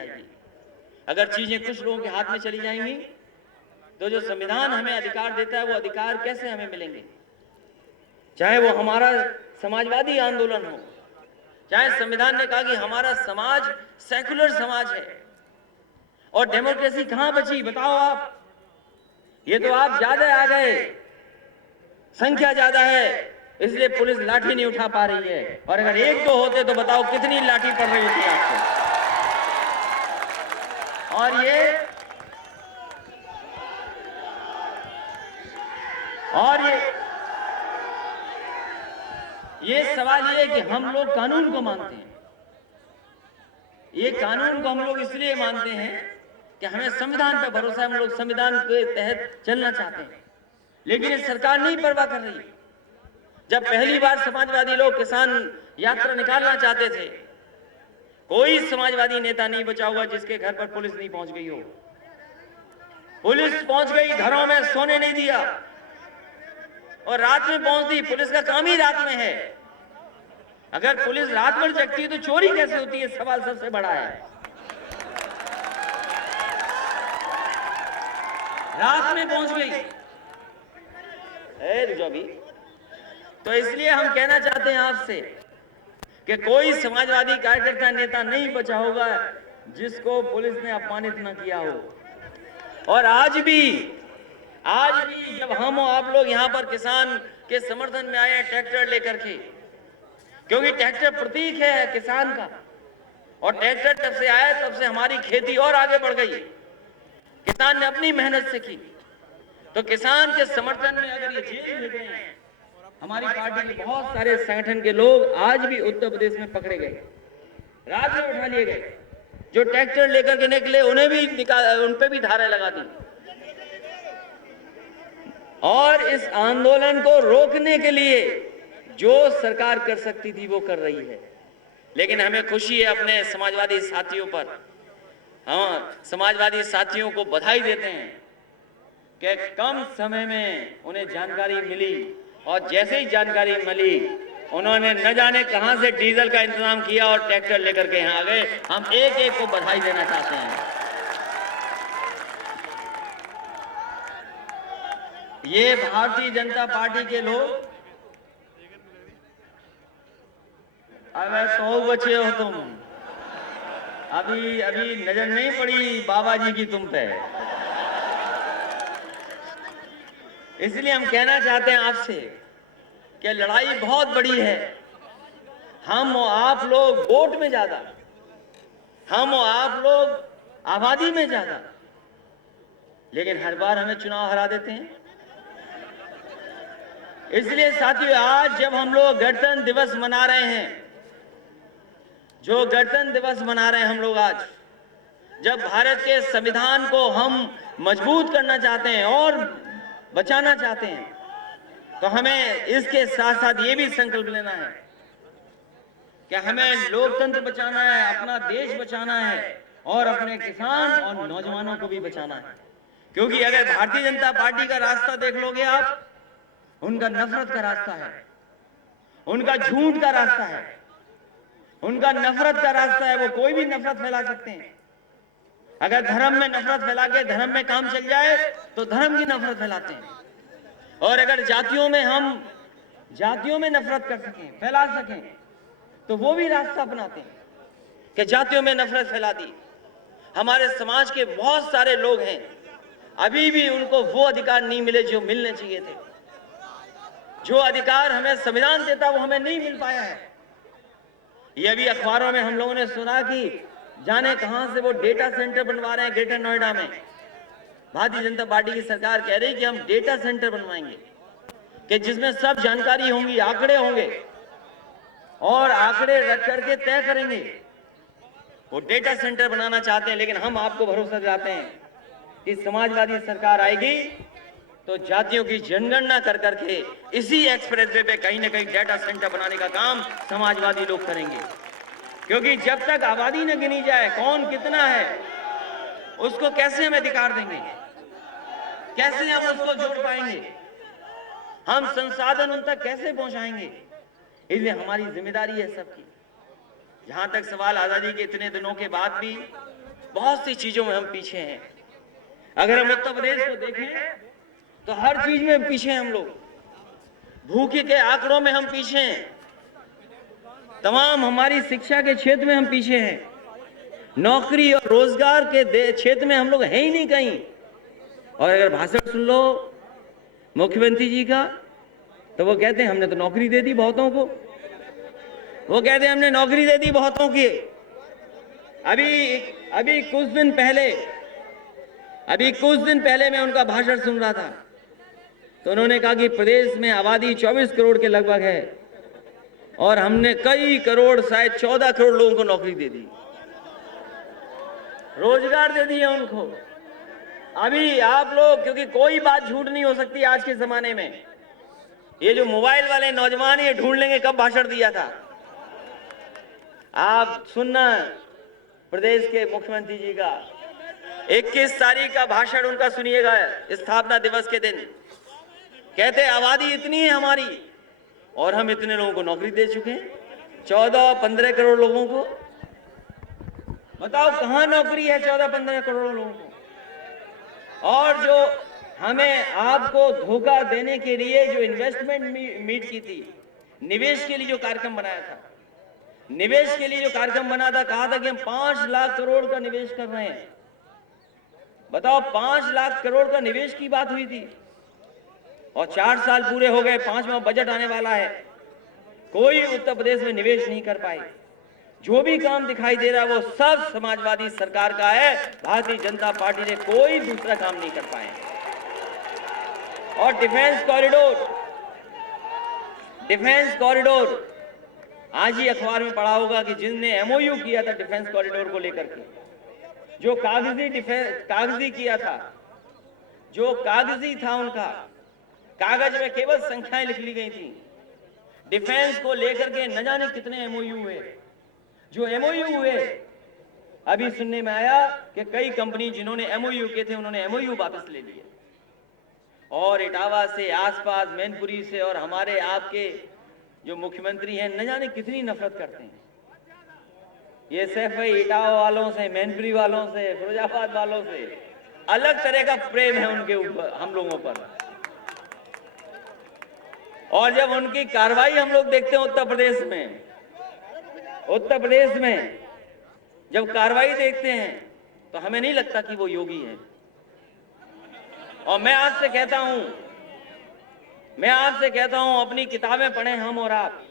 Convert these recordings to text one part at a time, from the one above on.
जाएगी। अगर चीजें कुछ लोगों के हाथ में चली जाएंगी तो जो संविधान हमें अधिकार देता है वो अधिकार कैसे हमें मिलेंगे? चाहे वो हमारा समाजवादी आंदोलन हो, चाहे संविधान ने कहा कि हमारा समाज सेकुलर समाज है, और डेमोक्रेसी कहां बची बताओ आप? ये तो आप ज्यादा आ गए, संख्या ज्यादा है इसलिए पुलिस लाठी नहीं उठा पा रही है, और अगर एक दो होते तो बताओ कितनी लाठी पड़ रही होती आपको। और ये सवाल ये है कि हम लोग कानून को मानते हैं। ये कानून को हम लोग इसलिए मानते हैं कि हमें संविधान पर भरोसा है, हम लोग संविधान के तहत चलना चाहते हैं, लेकिन ये सरकार नहीं परवाह कर रही। जब पहली बार समाजवादी लोग किसान यात्रा निकालना चाहते थे, कोई समाजवादी नेता नहीं बचा हुआ जिसके घर पर पुलिस नहीं पहुंच गई हो। पुलिस पहुंच गई, घरों में सोने नहीं दिया, और रात में पहुंचती। पुलिस का काम ही रात में है। अगर पुलिस रात भर जगती है तो चोरी कैसे होती है? सवाल सबसे बड़ा है। रात में पहुंच गई जो भी। तो इसलिए हम कहना चाहते हैं आपसे कि कोई समाजवादी कार्यकर्ता नेता नहीं बचा होगा जिसको पुलिस ने अपमानित न किया हो। और आज भी जब हम और आप लोग यहां पर किसान के समर्थन में आए हैं ट्रैक्टर लेकर के, क्योंकि ट्रैक्टर प्रतीक है किसान का, और ट्रैक्टर जब से आया तब से हमारी खेती और आगे बढ़ गई। किसान ने अपनी मेहनत से की, तो किसान के समर्थन में अगर ये जेल में गए हैं, हमारी पार्टी के बहुत सारे संगठन के लोग आज भी उत्तर प्रदेश में पकड़े गए, रात में उठा लिए गए। जो ट्रैक्टर लेकर के निकले उन्हें भी उन पे भी धारा लगा दी। और इस आंदोलन को रोकने के लिए जो सरकार कर सकती थी वो कर रही है। लेकिन हमें खुशी है अपने समाजवादी साथियों पर। हाँ, समाजवादी साथियों को बधाई देते हैं कि कम समय में उन्हें जानकारी मिली, और जैसे ही जानकारी मिली उन्होंने न जाने कहां से डीजल का इंतजाम किया और ट्रैक्टर लेकर के यहां आ गए। हम एक एक को बधाई देना चाहते हैं। ये भारतीय जनता पार्टी के लोग, अबे तो बचे हो तुम, अभी नजर नहीं पड़ी बाबा जी की तुम पे। इसलिए हम कहना चाहते हैं आपसे कि लड़ाई बहुत बड़ी है। हम और आप लोग वोट में ज्यादा, हम और आप लोग आबादी में ज्यादा, लेकिन हर बार हमें चुनाव हरा देते हैं। इसलिए साथियों, आज जब हम लोग गणतंत्र दिवस मना रहे हैं, जो गणतंत्र दिवस मना रहे हैं हम लोग आज, जब भारत के संविधान को हम मजबूत करना चाहते हैं और बचाना चाहते हैं, तो हमें इसके साथ साथ ये भी संकल्प लेना है कि हमें लोकतंत्र बचाना है, अपना देश बचाना है, और अपने किसान और नौजवानों को भी बचाना है। क्योंकि अगर भारतीय जनता पार्टी का रास्ता देख लोगे आप, उनका नफरत का रास्ता है, उनका झूठ का रास्ता है, उनका नफरत का रास्ता है। वो कोई भी नफरत फैला सकते हैं। अगर धर्म में नफरत फैला के धर्म में काम चल जाए तो धर्म की नफरत फैलाते हैं, और अगर जातियों में नफरत कर सकें, फैला सकें, तो वो भी रास्ता अपनाते हैं कि जातियों में नफरत फैला दी। हमारे समाज के बहुत सारे लोग हैं, अभी भी उनको वो अधिकार नहीं मिले जो मिलने चाहिए थे। जो अधिकार हमें संविधान देता वो हमें नहीं मिल पाया है। ये अभी अखबारों में हम लोगों ने सुना कि जाने कहां से वो डेटा सेंटर बनवा रहे हैं ग्रेटर नोएडा में। भारतीय जनता पार्टी की सरकार कह रही कि हम डेटा सेंटर बनवाएंगे कि जिसमें सब जानकारी होंगी, आंकड़े होंगे, और आंकड़े रख करके तय करेंगे। वो डेटा सेंटर बनाना चाहते हैं, लेकिन हम आपको भरोसा दिलाते हैं कि समाजवादी सरकार आएगी तो जातियों की जनगणना कर करके इसी एक्सप्रेसवे पे कहीं ना कहीं डेटा सेंटर बनाने का काम समाजवादी लोग करेंगे। क्योंकि जब तक आबादी न गिनी जाए कौन कितना है, उसको कैसे हम अधिकार देंगे, कैसे हम उसको जोड़ पाएंगे, हम संसाधन उन तक कैसे पहुंचाएंगे। इसलिए हमारी जिम्मेदारी है सबकी। जहां तक सवाल आजादी के इतने दिनों के बाद भी बहुत सी चीजों में हम पीछे हैं। अगर हम उत्तर प्रदेश को देखें तो हर चीज में पीछे हैं हम लोग। भूखे के आंकड़ों में हम पीछे हैं, तमाम हमारी शिक्षा के क्षेत्र में हम पीछे हैं, नौकरी और रोजगार के क्षेत्र में हम लोग हैं ही नहीं कहीं। और अगर भाषण सुन लो मुख्यमंत्री जी का तो वो कहते हैं हमने तो नौकरी दे दी बहुतों को, वो कहते हैं हमने नौकरी दे दी बहुतों की। अभी कुछ दिन पहले मैं उनका भाषण सुन रहा था तो उन्होंने कहा कि प्रदेश में आबादी 24 करोड़ के लगभग है और हमने कई करोड़, शायद 14 करोड़ लोगों को नौकरी दे दी, रोजगार दे दिया उनको। अभी आप लोग, क्योंकि कोई बात झूठ नहीं हो सकती आज के जमाने में, ये जो मोबाइल वाले नौजवान ये ढूंढ लेंगे कब भाषण दिया था। आप सुनना प्रदेश के मुख्यमंत्री जी का 21 तारीख का भाषण उनका सुनिएगा, स्थापना दिवस के दिन। कहते आबादी इतनी है हमारी और हम इतने लोगों को नौकरी दे चुके हैं, 14-15 करोड़ लोगों को। बताओ कहां नौकरी है 14-15 करोड़ लोगों को। और जो हमें आपको धोखा देने के लिए जो इन्वेस्टमेंट मीट की थी, निवेश के लिए जो कार्यक्रम बनाया था, निवेश के लिए जो कार्यक्रम बना था, कहा था कि हम 5 लाख करोड़ का निवेश कर रहे हैं। बताओ 5 लाख करोड़ का निवेश की बात हुई थी और 4 साल पूरे हो गए, 5वां बजट आने वाला है, कोई उत्तर प्रदेश में निवेश नहीं कर पाए। जो भी काम दिखाई दे रहा है वो सब समाजवादी सरकार का है, भारतीय जनता पार्टी ने कोई दूसरा काम नहीं कर पाए। और डिफेंस कॉरिडोर आज ही अखबार में पढ़ा होगा कि जिनने एमओयू किया था डिफेंस कॉरिडोर को लेकर के, जो कागजी किया था, जो कागजी था उनका, कागज में केवल संख्याएं लिख ली गई थी। डिफेंस को लेकर के न जाने कितने एमओयू हुए। जो एमओयू हुए, अभी सुनने में आया कि कई कंपनी जिन्होंने एमओयू किए थे उन्होंने एमओयू वापस ले लिए और इटावा से, आसपास मैनपुरी से, और हमारे आपके जो मुख्यमंत्री हैं न जाने कितनी नफरत करते हैं। ये सिर्फ इटावा वालों से, मैनपुरी वालों से, फिरोजाबाद वालों से अलग तरह का प्रेम है उनके ऊपर, हम लोगों पर। और जब उनकी कार्रवाई हम लोग देखते हैं उत्तर प्रदेश में जब कार्रवाई देखते हैं तो हमें नहीं लगता कि वो योगी है। और मैं आपसे कहता हूं अपनी किताबें पढ़ें हम और आप,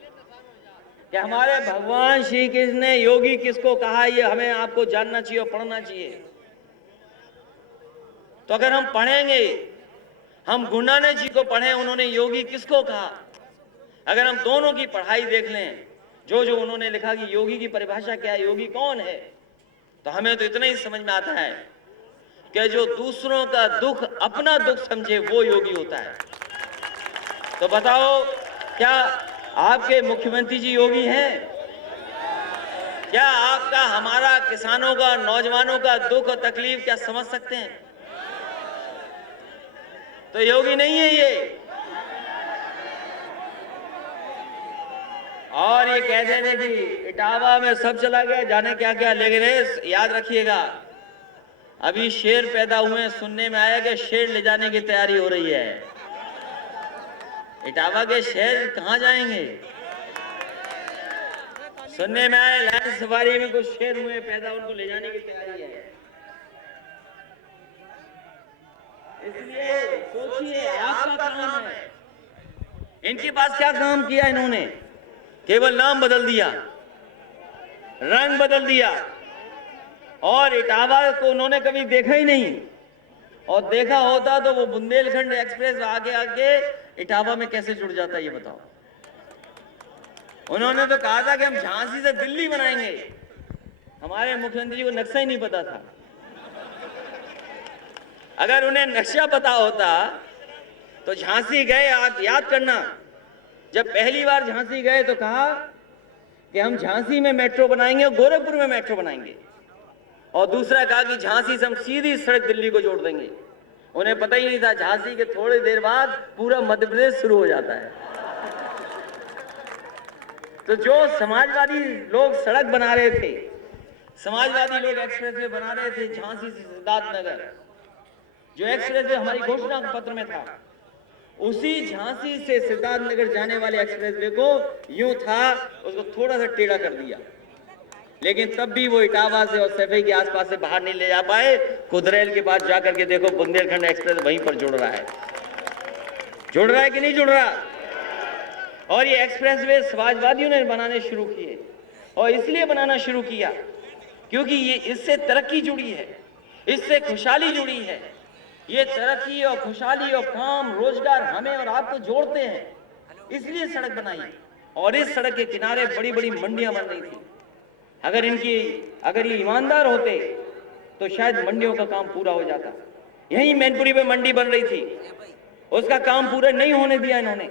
कि हमारे भगवान श्री कृष्ण ने योगी किसको कहा, ये हमें आपको जानना चाहिए और पढ़ना चाहिए। तो अगर हम पढ़ेंगे, हम गुरु नानक जी को पढ़ें, उन्होंने योगी किसको कहा, अगर हम दोनों की पढ़ाई देख लें, जो उन्होंने लिखा कि योगी की परिभाषा क्या है, योगी कौन है, तो हमें तो इतना ही समझ में आता है कि जो दूसरों का दुख अपना दुख समझे वो योगी होता है। तो बताओ क्या आपके मुख्यमंत्री जी योगी हैं? क्या आपका, हमारा, किसानों का, नौजवानों का दुख और तकलीफ क्या समझ सकते हैं? तो योगी नहीं है ये। और ये कहते थे कि इटावा में सब चला गया, जाने क्या क्या, लेकिन याद रखिएगा अभी शेर पैदा हुए, सुनने में आया कि शेर ले जाने की तैयारी हो रही है। इटावा के शेर कहां जाएंगे? सुनने में आया लाइन सफारी में कुछ शेर हुए पैदा, उनको ले जाने की तैयारी है। इसलिए सोचिए आपका काम है, इनके पास क्या काम किया इन्होंने? केवल नाम बदल दिया, रंग बदल दिया, और इटावा को उन्होंने कभी देखा ही नहीं। और देखा होता तो वो बुंदेलखंड एक्सप्रेस आगे इटावा में कैसे जुड़ जाता, ये बताओ। उन्होंने तो कहा था कि हम झांसी से दिल्ली बनाएंगे, हमारे मुख्यमंत्री जी को नक्शा ही नहीं पता था। अगर उन्हें नक्शा पता होता तो झांसी गए, आप याद करना, जब पहली बार झांसी गए तो कहा कि हम झांसी में मेट्रो बनाएंगे और गोरखपुर में मेट्रो बनाएंगे, और दूसरा कहा कि झांसी से हम सीधी सड़क दिल्ली को जोड़ देंगे। उन्हें पता ही नहीं था झांसी के थोड़ी देर बाद पूरा मध्य प्रदेश शुरू हो जाता है। तो जो समाजवादी लोग सड़क बना रहे थे, समाजवादी लोग एक्सप्रेसवे बना रहे थे झांसी से सिद्धार्थनगर, जो एक्सप्रेसवे हमारी घोषणा पत्र में था। उसी झांसी से सिद्धार्थनगर जाने वाले एक्सप्रेसवे को यूं था, उसको थोड़ा सा टेढ़ा कर दिया, लेकिन तब भी वो इटावा से और सफेद के आसपास से बाहर नहीं ले जा पाए। कुदरेल के पास जाकर के देखो, बुंदेलखंड एक्सप्रेस वहीं पर जुड़ रहा है कि नहीं जुड़ रहा। और ये एक्सप्रेसवे समाजवादियों ने बनाने शुरू किए, और इसलिए बनाना शुरू किया क्योंकि ये इससे तरक्की जुड़ी है, इससे खुशहाली जुड़ी है। ये तरक्की और खुशहाली और काम रोजगार हमें और आपको जोड़ते हैं, इसलिए सड़क बनाई। और इस सड़क के किनारे बड़ी बड़ी मंडियां बन रही थी। अगर ये ईमानदार होते तो शायद मंडियों का काम पूरा हो जाता। यहीं मैनपुरी में मंडी बन रही थी, उसका काम पूरा नहीं होने दिया इन्होंने।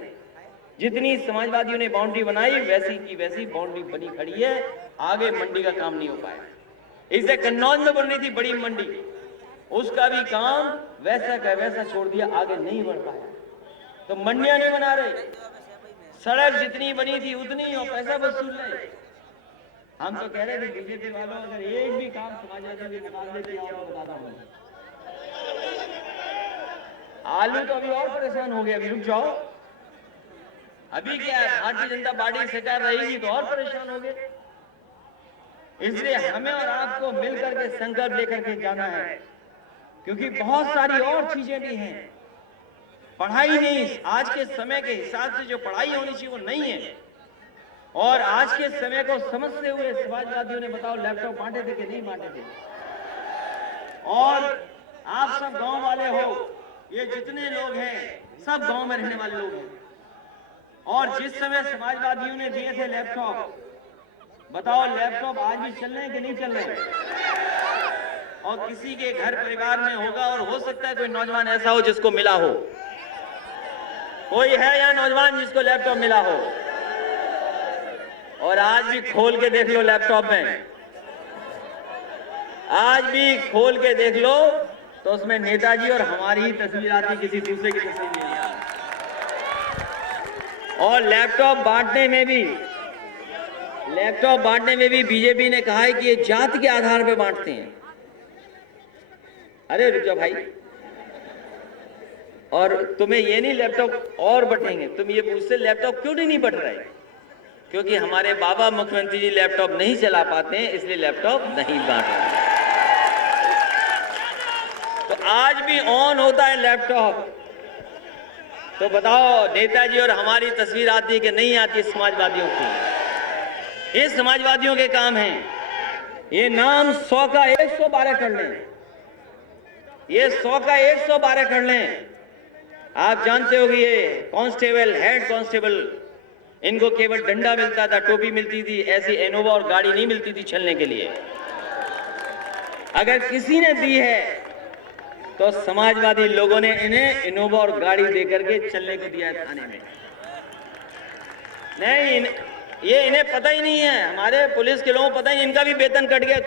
जितनी समाजवादियों ने बाउंड्री बनाई, वैसी की वैसी बाउंड्री बनी खड़ी है, आगे मंडी का काम नहीं हो पाया। इसे कन्नौज में बन रही थी बड़ी मंडी, उसका भी काम वैसा का वैसा छोड़ दिया, आगे नहीं बढ़ पाया। तो मंडियां नहीं बना रहे, सड़क जितनी बनी थी उतनी और पैसा वसूल रहे। हम तो कह रहे थे बीजेपी वालों, अगर एक भी काम समाजवादियों के मुकाबले किया हो तो बताता हूं। आलू तो अभी और परेशान हो गया, अभी रुक जाओ, अभी क्या है, भारतीय जनता पार्टी सरकार रहेगी तो और परेशान हो गए। इसलिए हमें और आपको मिलकर के संकल्प लेकर के जाना है, क्योंकि बहुत सारी और चीजें भी हैं। पढ़ाई नहीं, आज के समय के हिसाब से जो पढ़ाई होनी चाहिए वो नहीं है। और आज के समय को समझते हुए समाजवादियों ने, बताओ, लैपटॉप बांटे थे कि नहीं बांटे थे। और आप सब गांव वाले हो, ये जितने लोग हैं सब गांव में रहने वाले लोग हैं। और जिस समय समाजवादियों ने दिए थे लैपटॉप, बताओ लैपटॉप आज भी चल रहे हैं कि नहीं चल रहे। और किसी के घर परिवार में होगा, और हो सकता है कोई नौजवान ऐसा हो जिसको मिला हो। कोई है या नौजवान जिसको लैपटॉप मिला हो? और आज भी खोल के देख लो लैपटॉप में, आज भी खोल के देख लो तो उसमें नेताजी और हमारी ही तस्वीर आती, किसी दूसरे की तस्वीर नहीं आती। और लैपटॉप बांटने में भी बीजेपी ने कहा है कि ये जाति के आधार पर बांटते हैं। अरे रुक जाओ भाई, और तुम्हें ये नहीं लैपटॉप और बटेंगे, तुम ये पूछते लैपटॉप क्यों नहीं बट रहे? क्योंकि हमारे बाबा मुख्यमंत्री जी लैपटॉप नहीं चला पाते हैं, इसलिए लैपटॉप नहीं बांट रहे। तो आज भी ऑन होता है लैपटॉप, तो बताओ नेताजी और हमारी तस्वीर आती है कि नहीं आती समाजवादियों की? ये समाजवादियों के काम है। ये नाम 100 का 112 कर लें, ये 100 का 112 कर लें। आप जानते हो कि ये कांस्टेबल, हेड कांस्टेबल, इनको केवल डंडा मिलता था, टोपी मिलती थी, ऐसी इनोवा और गाड़ी नहीं मिलती थी चलने के लिए। अगर किसी ने दी है तो समाजवादी लोगों ने इन्हें इनोवा और गाड़ी देकर के चलने को दिया है थाने में। नहीं, ये इन्हें पता ही नहीं है, हमारे पुलिस के लोगों को पता ही नहीं, इनका भी वेतन कट गया।